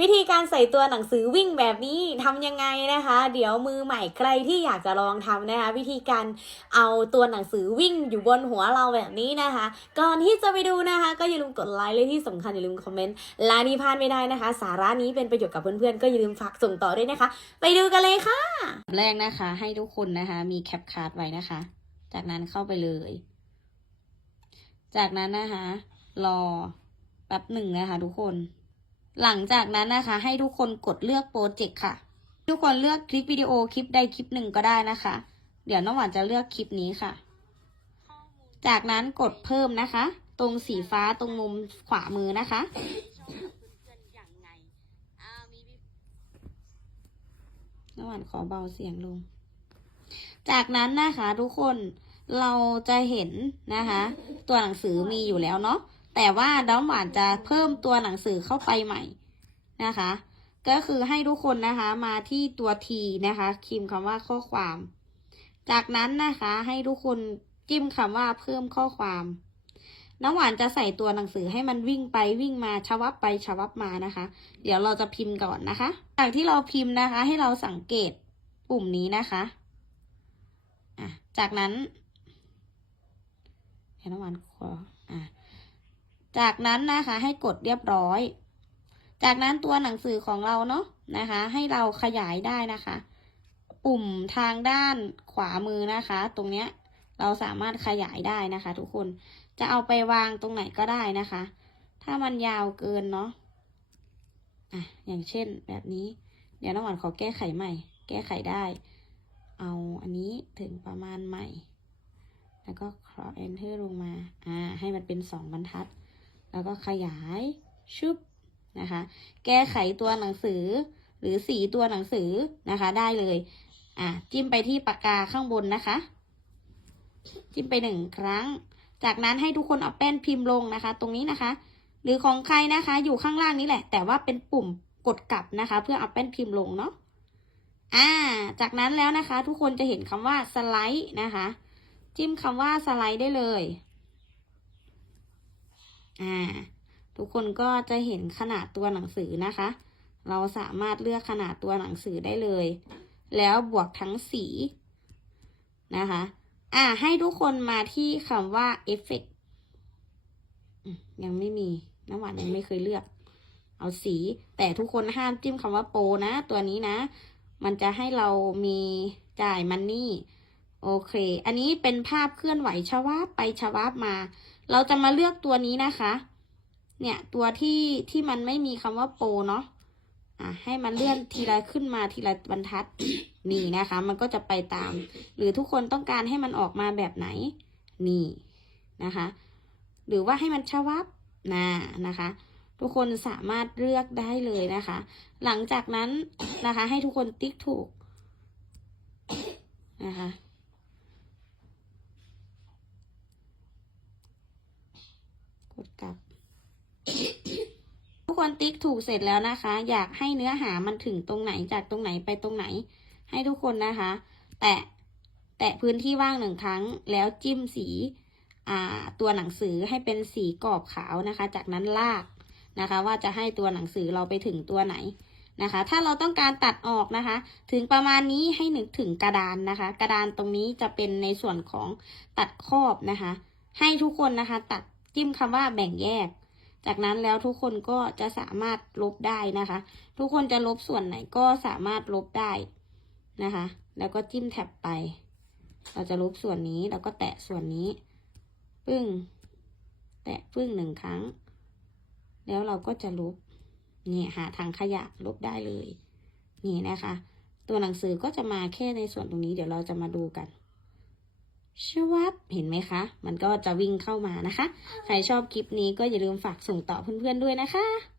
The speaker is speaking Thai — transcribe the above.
วิธีการใส่ตัวหนังสือวิ่งแบบนี้ทำยังไงนะคะ เดี๋ยวมือใหม่ใครที่อยากจะลองทำนะคะ วิธีการเอาตัวหนังสือวิ่งอยู่บนหัวเราแบบนี้นะคะ ก่อนที่จะไปดูนะคะ ก็อย่าลืมกดไลค์เลยที่สำคัญอย่าลืมคอมเมนต์ลานีพลาดไม่ได้นะคะ สาระนี้เป็นประโยชน์กับเพื่อนๆก็อย่าลืมฝากส่งต่อด้วยนะคะ ไปดูกันเลยค่ะแรกนะคะ ให้ทุกคนนะคะ มีแคปคาร์ดไว้นะคะ จากนั้นเข้าไปเลย จากนั้นนะคะ รอแป๊บหนึ่งนะคะ ทุกคน หลังจากนั้นนะคะ ให้ทุกคนกดเลือกโปรเจกต์ค่ะ ทุกคนเลือกคลิปวิดีโอคลิปใดคลิปหนึ่งก็ได้นะคะ เดี๋ยวน้องหวานจะเลือกคลิปนี้ค่ะ จากนั้นกดเพิ่มนะคะ ตรงสีฟ้าตรงมุมขวามือนะคะ น้องหวานขอเบาเสียงลง จากนั้นนะคะทุกคนเราจะเห็นนะคะ ตัวหนังสือมีอยู่แล้วเนาะ แต่ว่าน้องหวานจะเพิ่มตัวหนังสือเข้าไปใหม่นะคะ ก็คือให้ทุกคนนะคะมาที่ตัว T นะคะคิมพ์คำว่าข้อความ จากนั้นนะคะให้ทุกคนจิ้มคำว่าเพิ่มข้อความ น้องหวานจะใส่ตัวหนังสือให้มันวิ่งไปวิ่งมาชวับไปชวับมานะคะ เดี๋ยวเราจะพิมพ์ก่อนนะคะ จากที่เราพิมพ์นะคะ ให้เราสังเกตปุ่มนี้นะคะะจากนั้นเห็นน้ำหวานขออะ จากนั้นนะคะให้กดเรียบร้อย จากนั้นตัวหนังสือของเราเนาะนะคะ ให้เราขยายได้นะคะ ปุ่มทางด้านขวามือนะคะ ตรงเนี้ยเราสามารถขยายได้นะคะ ทุกคนจะเอาไปวางตรงไหนก็ได้นะคะ ถ้ามันยาวเกินเนาะอะอย่างเช่นแบบนี้ เดี๋ยวน้องหวานขอแก้ไขใหม่ แก้ไขได้ เอาอันนี้ถึงประมาณใหม่ แล้วก็ครอ enter ลงมา อ่า ให้มันเป็นสองบรรทัด แล้วก็ขยายชุบนะคะ แก้ไขตัวหนังสือ หรือสีตัวหนังสือนะคะ ได้เลยอะจิ้มไปที่ปากกาข้างบนนะคะ จิ้มไปหนึ่งครั้ง จากนั้นให้ทุกคนเอาแป้นพิมพ์ลงนะคะ ตรงนี้นะคะ หรือของใครนะคะ อยู่ข้างล่างนี้แหละ แต่ว่าเป็นปุ่มกดกลับนะคะ เพื่อเอาแป้นพิมพ์ลงเนาะอ่า จากนั้นแล้วนะคะ ทุกคนจะเห็นคำว่าสไลด์นะคะ จิ้มคำว่าสไลด์ได้เลย อ่า ทุกคนก็จะเห็นขนาดตัวหนังสือนะคะ เราสามารถเลือกขนาดตัวหนังสือได้เลย แล้วบวกทั้งสีนะคะ อ่า ให้ทุกคนมาที่คำว่าเอฟเฟกยังไม่มีน้ำหวานยังไม่เคยเลือก เอาสี แต่ทุกคนห้ามจิ้มคำว่าโปรนะ ตัวนี้นะ มันจะให้เรามีจ่ายมันนี่ โอเค อันนี้เป็นภาพเคลื่อนไหวชวาบไปชวาบมา เราจะมาเลือกตัวนี้นะคะ เนี่ยตัวที่ที่มันไม่มีคำว่าโปรเนาะอะให้มันเลื่อนทีละขึ้นมาทีละบรรทัดนี่นะคะ มันก็จะไปตาม หรือทุกคนต้องการให้มันออกมาแบบไหน นี่นะคะ หรือว่าให้มันชวับนะนะคะ ทุกคนสามารถเลือกได้เลยนะคะ หลังจากนั้นนะคะ ให้ทุกคนติ๊กถูกนะคะ กดกลับ ทุก คนติ๊กถูกเสร็จแล้วนะคะ อยากให้เนื้อหามันถึงตรงไหนจากตรงไหนไปตรงไหน ให้ทุกคนนะคะ แตะแตะพื้นที่ว่างหนึ่งครั้ง แล้วจิ้มสีตัวหนังสือให้เป็นสีกรอบขาวนะคะ จากนั้นลากนะคะ ว่าจะให้ตัวหนังสือเราไปถึงตัวไหนนะคะ ถ้าเราต้องการตัดออกนะคะ ถึงประมาณนี้ให้นึกถึงกระดานนะคะ กระดานตรงนี้จะเป็นในส่วนของตัดครอบนะคะ ให้ทุกคนนะคะ ตัดจิ้มคำว่าแบ่งแยก จากนั้นแล้วทุกคนก็จะสามารถลบได้นะคะ ทุกคนจะลบส่วนไหนก็สามารถลบได้นะคะ แล้วก็จิ้มแท็บไป เราจะลบส่วนนี้แล้วก็แตะส่วนนี้ปึ้ง แตะปึ้งหนึ่งครั้ง แล้วเราก็จะลบนี่หาทางขยะลบได้เลย นี่นะคะ ตัวหนังสือก็จะมาแค่ในส่วนตรงนี้เดี๋ยวเราจะมาดูกัน ชวับเห็นไหมคะ มันก็จะวิ่งเข้ามานะคะ ใครชอบคลิปนี้ก็อย่าลืมฝากส่งต่อเพื่อนๆด้วยนะคะ